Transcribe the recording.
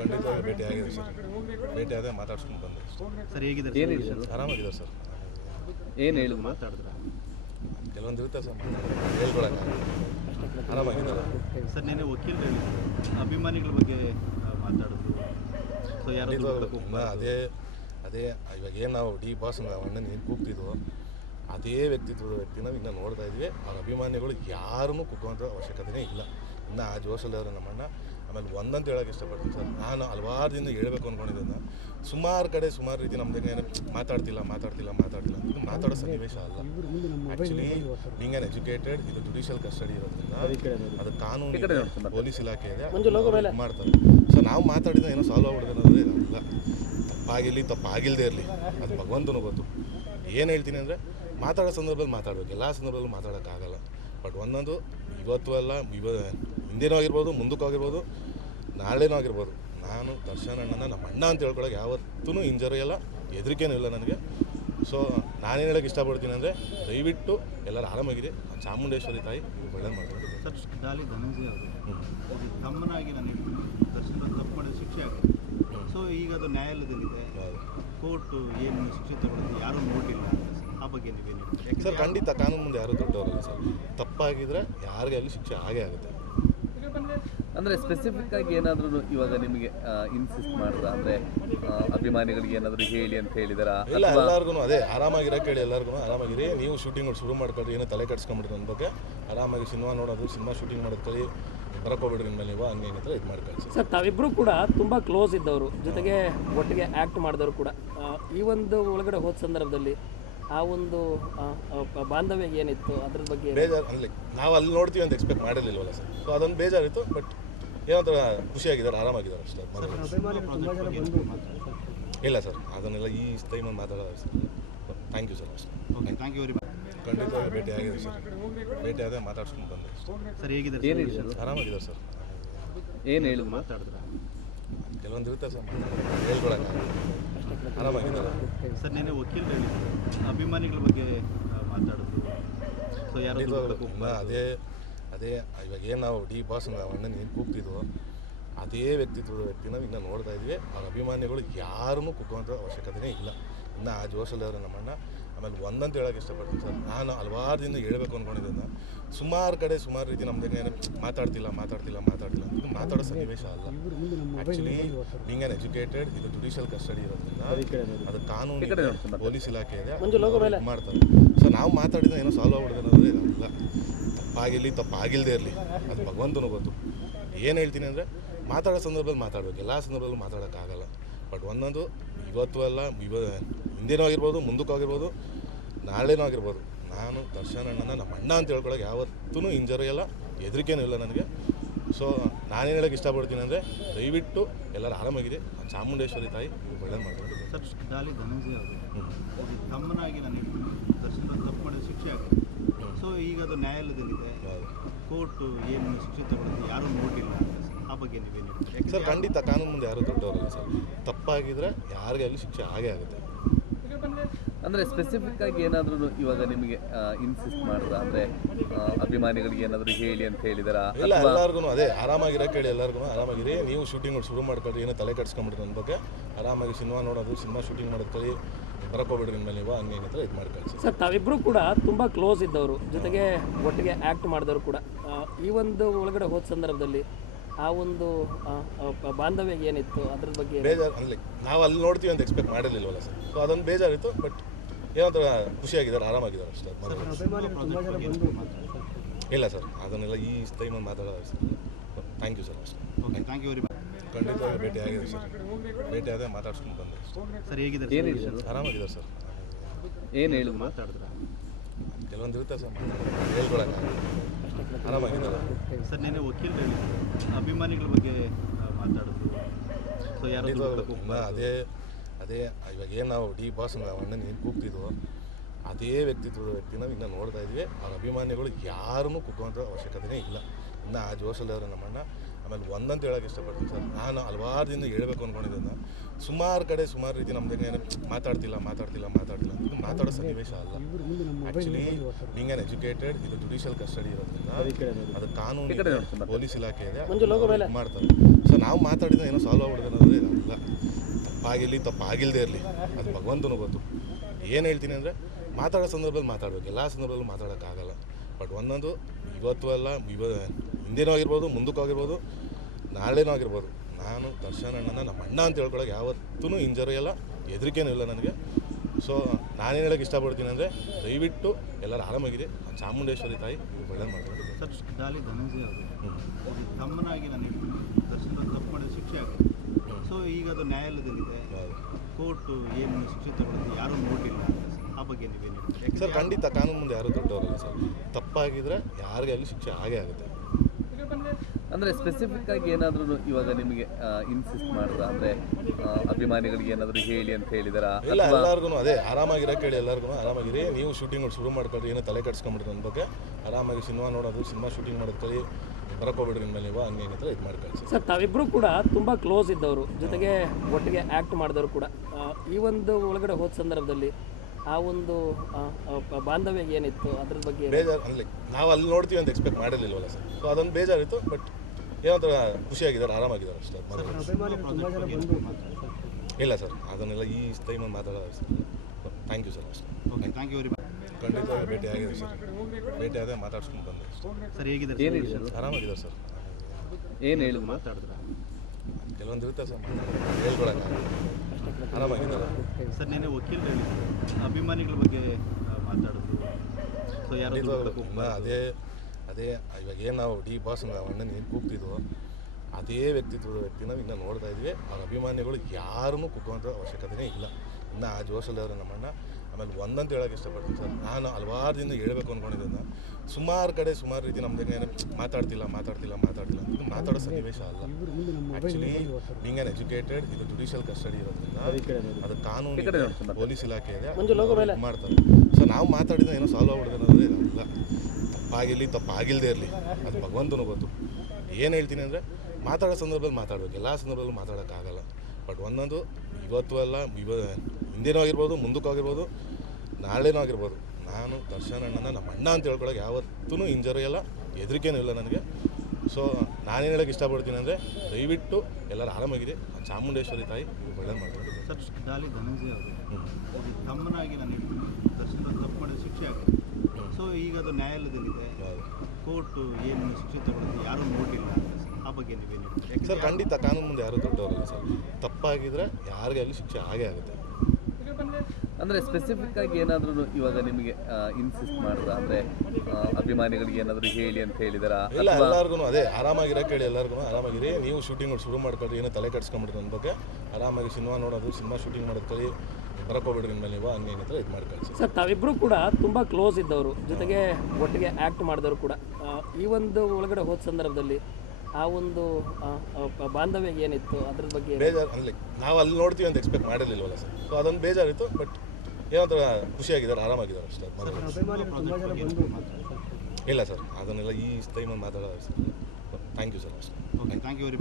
ಖಂಡಿತವಾಗಿ ಭೇಟಿ ಆಗಿದೆ ಸರ್. ಭೇಟಿ ಆದ ಮಾತಾಡ್ಸ್ಕೊಂಡು ಬಂದೆ ಸರ್. ಹೇಗಿದ್ದಾರೆ? ಏನು ಹೇಳಿದ್ರು? ಆರಾಮಾಗಿದೆ ಸರ್. ಏನು ಹೇಳಿದ್ರು? ಮಾತಾಡಿದ್ರ? ಕೆಲವೊಂದು ಇರುತ್ತೆ ಸರ್, ಹೇಳ್ಕೊಳಕ್ಕೆ ಆರಾಮಾಗಿದ್ದಾರೆ ಸರ್. ನೆನೆ ವಕೀಲರು ಹೇಳಿದ್ರು ಅಭಿಮಾನಿಗಳ ಬಗ್ಗೆ ಮಾತಾಡಿದ್ರು. ಸೊ ಯಾರು ಅದೇ ಇವಾಗ ಏನು ನಾವು ಡಿ ಬಾಸ್ ಅಣ್ಣನ ಏನು ಕೂಗ್ತಿದ್ವೋ ಅದೇ ವ್ಯಕ್ತಿನ ಇನ್ನು ನೋಡ್ತಾ ಇದ್ವಿ. ಅವ್ರ ಅಭಿಮಾನಿಗಳು ಯಾರನ್ನೂ ಕುಗ್ಗುವಂಥ ಅವಶ್ಯಕತೆಯೇ ಇಲ್ಲ. ಇನ್ನು ಆ ಜೋಶಲ್ಲಿ ಅವರು ನಮ್ಮಣ್ಣ. ಆಮೇಲೆ ಒಂದಂತ ಹೇಳೋಕ್ಕೆ ಇಷ್ಟಪಡ್ತೀನಿ ಸರ್, ನಾನು ಹಲವಾರು ದಿನ ಹೇಳಬೇಕು ಅಂದ್ಕೊಂಡಿದ್ದನ್ನು ಸುಮಾರು ಕಡೆ ಸುಮಾರು ರೀತಿ ನಮ್ಮದೇ ಮಾತಾಡ್ತಿಲ್ಲ ಇದು ಮಾತಾಡೋ ಸನ್ನಿವೇಶ ಅಲ್ಲ. ಆ್ಯಕ್ಚುಲಿ ಬೀಂಗ್ ಆನ್ ಎಜುಕೇಟೆಡ್, ಇದು ಜುಡಿಷಿಯಲ್ ಕಸ್ಟಡಿ ಇರೋದ್ರಿಂದ ಅದು ಕಾನೂನು ಪೊಲೀಸ್ ಇಲಾಖೆ ಇದೆ ಮಾಡ್ತಾರೆ. ಸೊ ನಾವು ಮಾತಾಡಿದ ಏನೋ ಸಾಲ್ವ್ ಆಗ್ಬಿಡ್ತಾರೆ ಇಲ್ಲ. ತಪ್ಪಾಗಿಲ್ಲದೆ ಇರಲಿ, ಅದು ಭಗವಂತನೂ ಗೊತ್ತು. ಏನು ಹೇಳ್ತೀನಿ ಅಂದರೆ ಮಾತಾಡೋ ಸಂದರ್ಭದಲ್ಲಿ ಮಾತಾಡಬೇಕು, ಎಲ್ಲ ಸಂದರ್ಭದಲ್ಲೂ ಮಾತಾಡೋಕ್ಕಾಗಲ್ಲ. ಬಟ್ ಒಂದೊಂದು ಇವತ್ತು ಅಲ್ಲ, ಹಿಂದೇನೂ ಆಗಿರ್ಬೋದು, ಮುಂದಕ್ಕೂ ಆಗಿರ್ಬೋದು, ನಾಳೆನೂ ಆಗಿರ್ಬೋದು, ನಾನು ದರ್ಶನ್ ಅಣ್ಣನ ನಮ್ಮ ಅಣ್ಣ ಅಂತ ಹೇಳ್ಕೊಳಕ್ಕೆ ಯಾವತ್ತೂ ಇಂಜರಿ ಇಲ್ಲ, ಹೆದರಿಕೆನೂ ಇಲ್ಲ ನನಗೆ. ಸೊ ನಾನೇನು ಹೇಳೋಕ್ಕೆ ಇಷ್ಟಪಡ್ತೀನಿ ಅಂದರೆ ದಯವಿಟ್ಟು ಎಲ್ಲರೂ ಆರಾಮಾಗಿದೆ. ಚಾಮುಂಡೇಶ್ವರಿ ತಾಯಿ ಒಳ್ಳೆದು ಮಾಡ್ತಾರೆ ಸರ್. ಡಾಲಿ ಧನಂಜಯ ಅವರು ತಮ್ಮನಾಗಿ ನನಗೆ ದರ್ಶನ ತಪ್ಪು ಮಾಡಿದ ಶಿಕ್ಷೆ ಆಗುತ್ತೆ. ಸೊ ಈಗ ಅದು ನ್ಯಾಯಾಲಯದಲ್ಲಿದೆ, ಕೋರ್ಟು ಏನು ಶಿಕ್ಷೆ ತಗೊಳ್ಳೋದು ಯಾರೂ ನೋಡಿಲ್ಲ. ಆ ಬಗ್ಗೆ ನೀವೇನು ಸರ್? ಖಂಡಿತ ಕಾನೂನು ಮುಂದೆ ಯಾರೂ ದೊಡ್ಡವರಲ್ಲ ಸರ್. ತಪ್ಪಾಗಿದ್ದರೆ ಯಾರಿಗೆ ಅಲ್ಲಿ ಶಿಕ್ಷೆ ಆಗೇ ಆಗುತ್ತೆ. ಅಂದರೆ ಸ್ಪೆಸಿಫಿಕ್ ಆಗಿ ಏನಾದರೂ ಇವಾಗ ನಿಮಗೆ ಇನ್ಸಿಸ್ಟ್ ಮಾಡಿದ್ರ, ಅಂದರೆ ಅಭಿಮಾನಿಗಳಿಗೆ ಏನಾದರೂ ಹೇಳಿ ಅಂತ ಹೇಳಿದಾರ? ಇಲ್ಲ, ಎಲ್ಲರಿಗೂ ಅದೇ ಆರಾಮಾಗಿರೋ ಕೇಳಿ, ಎಲ್ಲರಿಗೂ ಆರಾಮಾಗಿರಿ. ನೀವು ಶೂಟಿಂಗ್ ಶುರು ಮಾಡ್ಕೊಳ್ರಿ, ಏನೋ ತಲೆ ಕಟ್ಸ್ಕೊಂಡ್ಬಿಡ್ರಿ ನನ್ನ ಬಗ್ಗೆ. ಆರಾಮಾಗಿ ಸಿನಿಮಾ ನೋಡೋದು, ಸಿನಿಮಾ ಶೂಟಿಂಗ್ ಮಾಡೋದು ಬರೋಕೋಗ್ಬಿಡ್ರಿ ಇನ್ಮೇಲೆ ನೀವು ಹಂಗೇನಿದ್ರೆ ಇದು ಮಾಡ್ಕೊಳ್ಳಿ ಸರ್. ತಾವಿಬ್ಬರು ಕೂಡ ತುಂಬ ಕ್ಲೋಸ್ ಇದ್ದವರು, ಜೊತೆಗೆ ಒಟ್ಟಿಗೆ ಆ್ಯಕ್ಟ್ ಮಾಡಿದವರು ಕೂಡ. ಈ ಒಂದು ಒಳಗಡೆ ಹೋದ ಸಂದರ್ಭದಲ್ಲಿ ಆ ಒಂದು ಬಾಂಧವ್ಯ ಏನಿತ್ತು ಅದ್ರ ಬಗ್ಗೆ ಬೇಜಾರು ಅಲ್ಲಿ ನಾವು ಅಲ್ಲಿ ನೋಡ್ತೀವಿ ಅಂತ ಎಕ್ಸ್ಪೆಕ್ಟ್ ಮಾಡಿರಲಿಲ್ವಲ್ಲ ಸರ್. ಸೊ ಅದೊಂದು ಬೇಜಾರಿತ್ತು. ಬಟ್ ಏನಂತ ಖುಷಿಯಾಗಿದ್ದಾರೆ, ಆರಾಮಾಗಿದ್ದಾರೆ ಅಷ್ಟೇ. ಇಲ್ಲ ಸರ್, ಅದನ್ನೆಲ್ಲ ಈ ಟೈಮಲ್ಲಿ ಮಾತಾಡೋದು ಸರ್. Thank you sir. ಅಷ್ಟೇ. Thank you very much. ಖಂಡಿತವಾಗಿ ಭೇಟಿ ಆಗಿದೆ ಸರ್. ಭೇಟಿ ಆದ ಮಾತಾಡ್ಸ್ಕೊಂಡು ಬಂದೆ ಸರ್. ಹೇಗಿದ್ದಾರೆ? ಏನು ಹೇಳಿದ್ರು? ಆರಾಮಾಗಿದ್ದಾರೆ ಸರ್. ಏನು ಹೇಳಿದ್ರು? ಮಾತಾಡಿದ್ರ? ಕೆಲವೊಂದು ಇರುತ್ತೆ ಸರ್, ಹೇಳ್ಕೊಳಕ್ಕೆ ಆರಾಮಾಗಿದ್ದಾರೆ ಸರ್. ನೆನೆ ವಕೀಲರು ಹೇಳಿದ್ರು ಅಭಿಮಾನಿಗಳ ಬಗ್ಗೆ ಮಾತಾಡಿದ್ರು. ಸೊ ಯಾರು ಅದೇ ಇವಾಗ ಏನು ನಾವು ಡಿ ಬಾಸ್ ಅಣ್ಣನ ಏನು ಕೂಗ್ತಿದ್ವೋ ಅದೇ ವ್ಯಕ್ತಿನ ಇನ್ನು ನೋಡ್ತಾ ಇದ್ವಿ. ಅವ್ರ ಅಭಿಮಾನಿಗಳು ಯಾರನ್ನೂ ಕುಗ್ಗುವಂಥ ಅವಶ್ಯಕತೆಯೇ ಇಲ್ಲ. ಇನ್ನು ಆ ಜೋಶಲ್ಲಿ ಅವರು ನಮ್ಮಣ್ಣ. ಆಮೇಲೆ ಒಂದಂತ ಹೇಳೋಕ್ಕೆ ಇಷ್ಟಪಡ್ತೀನಿ ಸರ್, ನಾನು ಹಲವಾರು ದಿನ ಹೇಳಬೇಕು ಅಂದ್ಕೊಂಡಿದ್ದನ್ನು ಸುಮಾರು ಕಡೆ ಸುಮಾರು ರೀತಿ ನಮ್ಮದೇ ಮಾತಾಡ್ತಿಲ್ಲ ಇದು ಮಾತಾಡೋ ಸನ್ನಿವೇಶ ಅಲ್ಲ. ಆ್ಯಕ್ಚುಲಿ ಬೀಂಗ್ ಆನ್ ಎಜುಕೇಟೆಡ್, ಇದು ಜುಡಿಷಿಯಲ್ ಕಸ್ಟಡಿ ಇರೋದ್ರಿಂದ ಅದು ಕಾನೂನು ಪೊಲೀಸ್ ಇಲಾಖೆ ಇದೆ ಮಾಡ್ತಾರೆ. ಸೊ ನಾವು ಮಾತಾಡಿದ ಏನೋ ಸಾಲ್ವ್ ಆಗ್ಬಿಡ್ತಾರೆ ಇಲ್ಲ. ತಪ್ಪಾಗಿಲ್ಲದೆ ಇರಲಿ, ಅದು ಭಗವಂತನೂ ಗೊತ್ತು. ಏನು ಹೇಳ್ತೀನಿ ಅಂದರೆ ಮಾತಾಡೋ ಸಂದರ್ಭದಲ್ಲಿ ಮಾತಾಡಬೇಕು, ಎಲ್ಲ ಸಂದರ್ಭದಲ್ಲೂ ಮಾತಾಡೋಕ್ಕಾಗಲ್ಲ. ಬಟ್ ಒಂದೊಂದು ಇವತ್ತು ಅಲ್ಲ, ಹಿಂದೇನೂ ಆಗಿರ್ಬೋದು, ಮುಂದಕ್ಕೂ ಆಗಿರ್ಬೋದು, ನಾಳೆನೂ ಆಗಿರ್ಬೋದು, ನಾನು ದರ್ಶನ್ ಅಣ್ಣನ ನಮ್ಮ ಅಣ್ಣ ಅಂತ ಹೇಳ್ಕೊಳಕ್ಕೆ ಯಾವತ್ತೂ ಇಂಜರಿ ಇಲ್ಲ, ಹೆದರಿಕೆನೂ ಇಲ್ಲ ನನಗೆ. ಸೊ ನಾನೇನು ಹೇಳೋಕ್ಕೆ ಇಷ್ಟಪಡ್ತೀನಿ ಅಂದರೆ ದಯವಿಟ್ಟು ಎಲ್ಲರೂ ಆರಾಮಾಗಿದೆ. ಚಾಮುಂಡೇಶ್ವರಿ ತಾಯಿ ಒಳ್ಳೆದು ಮಾಡ್ತಾರೆ ಸರ್. ಡಾಲಿ ಧನಂಜಯ ಅವರು ತಮ್ಮನಾಗಿ ನನಗೆ ದರ್ಶನ ತಪ್ಪು ಮಾಡಿದ ಶಿಕ್ಷೆ ಆಗುತ್ತೆ. ಸೊ ಈಗ ಅದು ನ್ಯಾಯಾಲಯದಲ್ಲಿದೆ, ಕೋರ್ಟು ಏನು ಶಿಕ್ಷೆ ತಗೊಳ್ಳೋದು ಯಾರೂ ನೋಡಿಲ್ಲ. ಆ ಬಗ್ಗೆ ನೀವೇನು ಸರ್? ಖಂಡಿತ ಕಾನೂನು ಮುಂದೆ ಯಾರೂ ದೊಡ್ಡವರಲ್ಲ ಸರ್. ತಪ್ಪಾಗಿದ್ದರೆ ಯಾರಿಗೆ ಅಲ್ಲಿ ಶಿಕ್ಷೆ ಆಗೇ ಆಗುತ್ತೆ. ಅಂದರೆ ಸ್ಪೆಸಿಫಿಕ್ ಆಗಿ ಏನಾದರೂ ಇವಾಗ ನಿಮಗೆ ಇನ್ಸಿಸ್ಟ್ ಮಾಡಿದ್ರ, ಅಂದರೆ ಅಭಿಮಾನಿಗಳಿಗೆ ಏನಾದರೂ ಹೇಳಿ ಅಂತ ಹೇಳಿದಾರ? ಇಲ್ಲ, ಎಲ್ಲರಿಗೂ ಅದೇ ಆರಾಮಾಗಿರೋ ಕೇಳಿ, ಎಲ್ಲರಿಗೂ ಆರಾಮಾಗಿರಿ. ನೀವು ಶೂಟಿಂಗ್ ಶುರು ಮಾಡ್ಕೊಳ್ರಿ, ಏನೋ ತಲೆ ಕಟ್ಸ್ಕೊಂಡ್ಬಿಡ್ರಿ ನನ್ನ ಬಗ್ಗೆ. ಆರಾಮಾಗಿ ಸಿನಿಮಾ ನೋಡೋದು, ಸಿನಿಮಾ ಶೂಟಿಂಗ್ ಮಾಡೋದು ಬರೋಕೋಗ್ಬಿಡ್ರಿ ಇನ್ಮೇಲೆ ನೀವು ಹಂಗೇನಿದ್ರೆ ಇದು ಮಾಡ್ಕೊಳ್ಳಿ ಸರ್. ತಾವಿಬ್ಬರು ಕೂಡ ತುಂಬ ಕ್ಲೋಸ್ ಇದ್ದವರು, ಜೊತೆಗೆ ಒಟ್ಟಿಗೆ ಆ್ಯಕ್ಟ್ ಮಾಡಿದವರು ಕೂಡ. ಈ ಒಂದು ಒಳಗಡೆ ಹೋದ ಸಂದರ್ಭದಲ್ಲಿ ಆ ಒಂದು ಬಾಂಧವ್ಯ ಏನಿತ್ತು ಅದ್ರ ಬಗ್ಗೆ ಬೇಜಾರು ಅಲ್ಲಿ ನಾವು ಅಲ್ಲಿ ನೋಡ್ತೀವಿ ಅಂತ ಎಕ್ಸ್ಪೆಕ್ಟ್ ಮಾಡಿರಲಿಲ್ವಲ್ಲ ಸರ್. ಸೊ ಅದೊಂದು ಬೇಜಾರಿತ್ತು. ಬಟ್ ಏನಂತ ಖುಷಿಯಾಗಿದ್ದಾರೆ, ಆರಾಮಾಗಿದ್ದಾರೆ ಅಷ್ಟೇ. ಇಲ್ಲ ಸರ್, ಅದನ್ನೆಲ್ಲ ಈ ಟೈಮಲ್ಲಿ ಮಾತಾಡೋದು ಸರ್. Thank you sir. ಅಷ್ಟೇ. Thank you very much. ಖಂಡಿತವಾಗಿ ಭೇಟಿ ಆಗಿದೆ ಸರ್. ಭೇಟಿ ಆದ ಮಾತಾಡ್ಸ್ಕೊಂಡು ಬಂದೆ ಸರ್. ಹೇಗಿದ್ದಾರೆ? ಏನು ಹೇಳಿದ್ರು? ಆರಾಮಾಗಿದ್ದಾರೆ ಸರ್. ಏನು ಹೇಳಿದ್ರು? ಮಾತಾಡಿದ್ರ? ಕೆಲವೊಂದು ಇರುತ್ತೆ ಸರ್, ಹೇಳ್ಕೊಳಕ್ಕೆ ಆರಾಮಾಗಿದ್ದಾರೆ ಸರ್. ನೆನೆ ವಕೀಲರು ಹೇಳಿದ್ರು ಅಭಿಮಾನಿಗಳ ಬಗ್ಗೆ ಮಾತಾಡಿದ್ರು. ಸೊ ಯಾರು ಅದೇ ಇವಾಗ ಏನು ನಾವು ಡಿ ಬಾಸ್ ಅಣ್ಣನ ಏನು ಕೂಗ್ತಿದ್ವೋ ಅದೇ ವ್ಯಕ್ತಿನ ಇನ್ನು ನೋಡ್ತಾ ಇದ್ವಿ. ಅವ್ರ ಅಭಿಮಾನಿಗಳು ಯಾರನ್ನೂ ಕುಗ್ಗುವಂಥ ಅವಶ್ಯಕತೆಯೇ ಇಲ್ಲ. ಇನ್ನು ಆ ಜೋಶಲ್ಲಿ ಅವರು ನಮ್ಮಣ್ಣ. ಆಮೇಲೆ ಒಂದಂತ ಹೇಳೋಕ್ಕೆ ಇಷ್ಟಪಡ್ತೀನಿ ಸರ್, ನಾನು ಹಲವಾರು ದಿನ ಹೇಳಬೇಕು ಅಂದ್ಕೊಂಡಿದ್ದನ್ನು ಸುಮಾರು ಕಡೆ ಸುಮಾರು ರೀತಿ ನಮ್ದು ಮಾತಾಡ್ತಿಲ್ಲ ಇದು ಮಾತಾಡೋ ಸನ್ನಿವೇಶ ಅಲ್ಲ. ಆ್ಯಕ್ಚುಲಿ ಬೀಂಗ್ ಆನ್ ಎಜುಕೇಟೆಡ್, ಇದು ಜುಡಿಷಿಯಲ್ ಕಸ್ಟಡಿ ಇರೋದ್ರಿಂದ ಅದು ಕಾನೂನು ಪೊಲೀಸ್ ಇಲಾಖೆ ಇದೆ, ಮಾಡ್ತಾರೆ. ಸೊ ನಾವು ಮಾತಾಡಿದ್ರೆ ಏನೋ ಸಾಲ್ವ್ ಆಗ್ಬಿಡೋದು ಅನ್ನೋದು ಇದಲ್ಲ. ತಪ್ಪಾಗಿಲ್ಲದೆ ಇರಲಿ, ಅದು ಭಗವಂತನೂ ಗೊತ್ತು. ಏನು ಹೇಳ್ತೀನಿ ಅಂದರೆ, ಮಾತಾಡೋ ಸಂದರ್ಭದಲ್ಲಿ ಮಾತಾಡಬೇಕು, ಎಲ್ಲ ಸಂದರ್ಭದಲ್ಲೂ ಮಾತಾಡೋಕ್ಕಾಗಲ್ಲ. ಬಟ್ ಒಂದೊಂದು ಇವತ್ತು ಅಲ್ಲ, ಹಿಂದೇನೂ ಆಗಿರ್ಬೋದು, ಮುಂದಕ್ಕೂ ಆಗಿರ್ಬೋದು, ನಾಳೆನೂ ಆಗಿರ್ಬೋದು, ನಾನು ದರ್ಶನ್ ಅಣ್ಣನ ನಮ್ಮ ಅಣ್ಣ ಅಂತ ಹೇಳ್ಕೊಳಕ್ಕೆ ಯಾವತ್ತೂ ಇಂಜರಿ ಇಲ್ಲ, ಹೆದರಿಕೆನೂ ಇಲ್ಲ ನನಗೆ. ಸೊ ನಾನೇನು ಹೇಳೋಕ್ಕೆ ಇಷ್ಟಪಡ್ತೀನಿ ಅಂದರೆ, ದಯವಿಟ್ಟು ಎಲ್ಲರೂ ಆರಾಮಾಗಿದೆ. ಚಾಮುಂಡೇಶ್ವರಿ ತಾಯಿ ಒಳ್ಳೇದು ಮಾಡ್ತಾರೆ. ಸರ್, ಡಾಲಿ ಧನಂಜಯ ಅವರು ತಮ್ಮನಾಗಿ ನಾನು ದರ್ಶನ ತಪ್ಪು ಮಾಡಿದ ಶಿಕ್ಷೆ ಆಗುತ್ತೆ. ಸೊ ಈಗ ಅದು ನ್ಯಾಯಾಲಯದಲ್ಲಿದೆ, ಕೋರ್ಟು ಏನು ಶಿಕ್ಷೆ ತಗೊಳ್ಳೋದು ಯಾರೂ ನೋಡಿಲ್ಲ. ಆ ಬಗ್ಗೆ ನೀವೇನು ಹೇಳ್ತೀರಿ? ಸರ್, ಖಂಡಿತ ಕಾನೂನು ಮುಂದೆ ಯಾರೂ ದೊಡ್ಡವರಲ್ಲ ಸರ್. ತಪ್ಪಾಗಿದ್ದರೆ ಯಾರಿಗೆ ಆಗಲಿ ಶಿಕ್ಷೆ ಆಗೇ ಆಗುತ್ತೆ. ಅಂದರೆ ಸ್ಪೆಸಿಫಿಕ್ ಆಗಿ ಏನಾದರೂ ಇವಾಗ ನಿಮಗೆ ಇನ್ಸಿಸ್ಟ್ ಮಾಡಿದ ಅಂದರೆ ಅಭಿಮಾನಿಗಳಿಗೆ ಏನಾದರೂ ಹೇಳಿ ಅಂತ ಹೇಳಿದಾರಾ? ಇಲ್ಲ, ಎಲ್ಲರಿಗೂ ಅದೇ ಆರಾಮಾಗಿರೋಕೆ ಹೇಳಿ, ಎಲ್ಲರಿಗೂ ಆರಾಮಾಗಿರಿ. ನೀವು ಶೂಟಿಂಗ್ ಶುರು ಮಾಡ್ಕೊಳ್ರಿ, ಏನೋ ತಲೆ ಕಟ್ಸ್ಕೊಂಬಿಡ್ರಿ ನನ್ನ ಬಗ್ಗೆ. ಆರಾಮಾಗಿ ಸಿನಿಮಾ ನೋಡೋದು, ಸಿನಿಮಾ ಶೂಟಿಂಗ್ ಮಾಡೋದು ಬರೋಕೋಗ್ಬಿಡ್ರಿ ಇನ್ಮೇಲೆ ನೀವು ಹಂಗೆ ಏನಂತ ಇದು ಮಾಡಿ ಕಳಿಸಿ. ಸರ್, ತಾವಿಬ್ಬರು ಕೂಡ ತುಂಬ ಕ್ಲೋಸ್ ಇದ್ದವರು, ಜೊತೆಗೆ ಒಟ್ಟಿಗೆ ಆ್ಯಕ್ಟ್ ಮಾಡಿದವರು ಕೂಡ. ಈ ಒಂದು ಒಳಗಡೆ ಹೋದ ಸಂದರ್ಭದಲ್ಲಿ ಆ ಒಂದು ಬಾಂಧವ್ಯ ಏನಿತ್ತು ಅದ್ರ ಬಗ್ಗೆ ಬೇಜಾರು ಅಂದರೆ ನಾವು ಅಲ್ಲಿ ನೋಡ್ತೀವಿ ಅಂತ ಎಕ್ಸ್ಪೆಕ್ಟ್ ಮಾಡಿರಲಿಲ್ವಲ್ಲ ಸರ್. ಸೊ ಅದೊಂದು ಬೇಜಾರಿತ್ತು. ಬಟ್ ಏನಂತ ಖುಷಿಯಾಗಿದ್ದಾರೆ, ಆರಾಮಾಗಿದ್ದಾರೆ ಅಷ್ಟೇ. ಇಲ್ಲ ಸರ್, ಅದನ್ನೆಲ್ಲ ಈ ಟೈಮಲ್ಲಿ ಮಾತಾಡೋದು ಸರ್. ಥ್ಯಾಂಕ್ ಯು ಸರ್ ಅಷ್ಟೇ. Thank you very much. ಖಂಡಿತವಾಗಿ ಭೇಟಿ ಆಗಿದೆ ಸರ್. ಭೇಟಿ ಆದೇ ಮಾತಾಡ್ಸ್ಕೊಂಡು ಬಂದೆ ಸರ್, ಹೇಗಿದ್ದಾರೆ? ಏನು ಹೇಳಿದ್ರು? ಆರಾಮಾಗಿದ್ದಾರೆ ಸರ್. ಏನು ಹೇಳಿದ್ರು? ಮಾತಾಡಿದ್ರ? ಕೆಲವೊಂದು ಇರುತ್ತೆ ಸರ್, ಹೇಳ್ಕೊಳಕ್ಕೆ ಆರಾಮಾಗಿದ್ದಾರೆ. ಸರ್, ನೆನ್ನೆ ವಕೀಲರು ಹೇಳಿದ್ರು ಅಭಿಮಾನಿಗಳ ಬಗ್ಗೆ ಮಾತಾಡಿದ್ರು. ಸೊ ಯಾರು ಅದೇ ಇವಾಗ ಏನು ನಾವು ಡಿ ಬಾಸ್ ಅಣ್ಣನ ಏನು ಕೂಗ್ತಿದ್ವೋ ಅದೇ ವ್ಯಕ್ತಿನ ಇನ್ನೂ ನೋಡ್ತಾ ಇದ್ವಿ. ಅವ್ರ ಅಭಿಮಾನಿಗಳು ಯಾರನ್ನೂ ಕುಗ್ಗುವಂಥ ಅವಶ್ಯಕತೆಯೇ ಇಲ್ಲ. ಇನ್ನು ಆ ಜೋಶಲ್ಲಿ ಅವರು ನಮ್ಮಣ್ಣ. ಆಮೇಲೆ ಒಂದಂತ ಹೇಳೋಕ್ಕೆ ಇಷ್ಟಪಡ್ತೀನಿ ಸರ್, ನಾನು ಹಲವಾರು ದಿನ ಹೇಳ್ಬೇಕು ಅಂದ್ಕೊಂಡಿದ್ದನ್ನು ಸುಮಾರು ಕಡೆ ಸುಮಾರು ರೀತಿ ನಮ್ದು ಮಾತಾಡ್ತಿಲ್ಲ ಇದು ಮಾತಾಡೋ ಸನ್ನಿವೇಶ ಅಲ್ಲ. ಆ್ಯಕ್ಚುಲಿ ಬೀಂಗ್ ಆನ್ ಎಜುಕೇಟೆಡ್, ಇದು ಜುಡಿಷಿಯಲ್ ಕಸ್ಟಡಿ ಇರೋದ್ರಿಂದ ಅದು ಕಾನೂನು ಪೊಲೀಸ್ ಇಲಾಖೆ ಇದೆ, ಮಾಡ್ತಾರೆ. ಸೊ ನಾವು ಮಾತಾಡಿದ್ರೆ ಏನೋ ಸಾಲ್ವ್ ಆಗ್ಬಿಡೋದು ಅನ್ನೋದು ಇದಲ್ಲ. ತಪ್ಪಾಗಿಲ್ಲದೆ ಇರಲಿ, ಅದು ಭಗವಂತನೂ ಗೊತ್ತು. ಏನು ಹೇಳ್ತೀನಿ ಅಂದರೆ, ಮಾತಾಡೋ ಸಂದರ್ಭದಲ್ಲಿ ಮಾತಾಡಬೇಕು, ಎಲ್ಲ ಸಂದರ್ಭದಲ್ಲೂ ಮಾತಾಡೋಕ್ಕಾಗಲ್ಲ. ಬಟ್ ಒಂದೊಂದು ಇವತ್ತು ಅಲ್ಲ, ಹಿಂದೇನೂ ಆಗಿರ್ಬೋದು, ಮುಂದಕ್ಕೂ ಆಗಿರ್ಬೋದು, ನಾಳೆನೂ ಆಗಿರ್ಬೋದು, ನಾನು ದರ್ಶನ್ ಅಣ್ಣನ ನಮ್ಮ ಅಣ್ಣ ಅಂತ ಹೇಳ್ಕೊಳಕ್ಕೆ ಯಾವತ್ತೂ ಇಂಜರಿ ಇಲ್ಲ, ಹೆದರಿಕೆನೂ ಇಲ್ಲ ನನಗೆ. ಸೊ ನಾನೇನು ಹೇಳೋಕ್ಕೆ ಇಷ್ಟಪಡ್ತೀನಿ ಅಂದರೆ, ದಯವಿಟ್ಟು ಎಲ್ಲರೂ ಆರಾಮಾಗಿದೆ. ಚಾಮುಂಡೇಶ್ವರಿ ತಾಯಿ ಒಳ್ಳೇದು ಮಾಡ್ತಾರೆ. ಸರ್, ಡಾಲಿ ಧನಂಜಯ ಅವರು ತಮ್ಮನಾಗಿ ನಾನು ದರ್ಶನ ತಪ್ಪು ಮಾಡಿದ ಶಿಕ್ಷೆ ಆಗುತ್ತೆ. ಸೊ ಈಗ ಅದು ನ್ಯಾಯಾಲಯದಲ್ಲಿದೆ, ಕೋರ್ಟು ಏನು ಶಿಕ್ಷೆ ತಗೊಳ್ಳೋದು ಯಾರೂ ನೋಡಿಲ್ಲ. ಆ ಬಗ್ಗೆ ನೀವೇನು ಹೇಳ್ತೀರಿ? ಸರ್, ಖಂಡಿತ ಕಾನೂನು ಮುಂದೆ ಯಾರೂ ದೊಡ್ಡವರಲ್ಲ ಸರ್. ತಪ್ಪಾಗಿದ್ದರೆ ಯಾರಿಗೆ ಆಗಲಿ ಶಿಕ್ಷೆ ಆಗೇ ಆಗುತ್ತೆ. ಅಂದರೆ ಸ್ಪೆಸಿಫಿಕ್ ಆಗಿ ಏನಾದರೂ ಇವಾಗ ನಿಮಗೆ ಇನ್ಸಿಸ್ಟ್ ಮಾಡಿದ ಅಂದರೆ ಅಭಿಮಾನಿಗಳಿಗೆ ಏನಾದರೂ ಹೇಳಿ ಅಂತ ಹೇಳಿದಾರಾ? ಇಲ್ಲ, ಎಲ್ಲರಿಗೂ ಅದೇ ಆರಾಮಾಗಿರೋಕೆ ಹೇಳಿ, ಎಲ್ಲರಿಗೂ ಆರಾಮಾಗಿರಿ. ನೀವು ಶೂಟಿಂಗ್ ಶುರು ಮಾಡ್ಕೊಳ್ರಿ, ಏನೋ ತಲೆ ಕಟ್ಸ್ಕೊಂಬಿಡ್ರಿ ನನ್ನ ಬಗ್ಗೆ. ಆರಾಮಾಗಿ ಸಿನಿಮಾ ನೋಡೋದು, ಸಿನಿಮಾ ಶೂಟಿಂಗ್ ಮಾಡೋದು ಬರೋಕೋಗ್ಬಿಡ್ರಿ ಇನ್ಮೇಲೆ ನೀವು ಹಂಗೆ ಏನಂತ ಇದು ಮಾಡಿ ಕಳಿಸಿ. ಸರ್, ತಾವಿಬ್ಬರು ಕೂಡ ತುಂಬ ಕ್ಲೋಸ್ ಇದ್ದವರು, ಜೊತೆಗೆ ಒಟ್ಟಿಗೆ ಆ್ಯಕ್ಟ್ ಮಾಡಿದವರು ಕೂಡ. ಈ ಒಂದು ಒಳಗಡೆ ಹೋದ ಸಂದರ್ಭದಲ್ಲಿ ಆ ಒಂದು ಬಾಂಧವ್ಯ ಏನಿತ್ತು ಅದ್ರ ಬಗ್ಗೆ ಬೇಜಾರು ಅಂದರೆ ನಾವು ಅಲ್ಲಿ ನೋಡ್ತೀವಿ ಅಂತ ಎಕ್ಸ್ಪೆಕ್ಟ್ ಮಾಡಿರಲಿಲ್ವಲ್ಲ ಸರ್. ಸೊ ಅದೊಂದು ಬೇಜಾರಿತ್ತು. ಬಟ್ ಏನಂತ ಖುಷಿಯಾಗಿದ್ದಾರೆ, ಆರಾಮಾಗಿದ್ದಾರೆ ಅಷ್ಟೇ. ಇಲ್ಲ ಸರ್, ಅದನ್ನೆಲ್ಲ ಈ ಟೈಮಲ್ಲಿ ಮಾತಾಡೋದು ಸರ್. ಥ್ಯಾಂಕ್ ಯು ಸರ್ ಅಷ್ಟೇ. Thank you very much.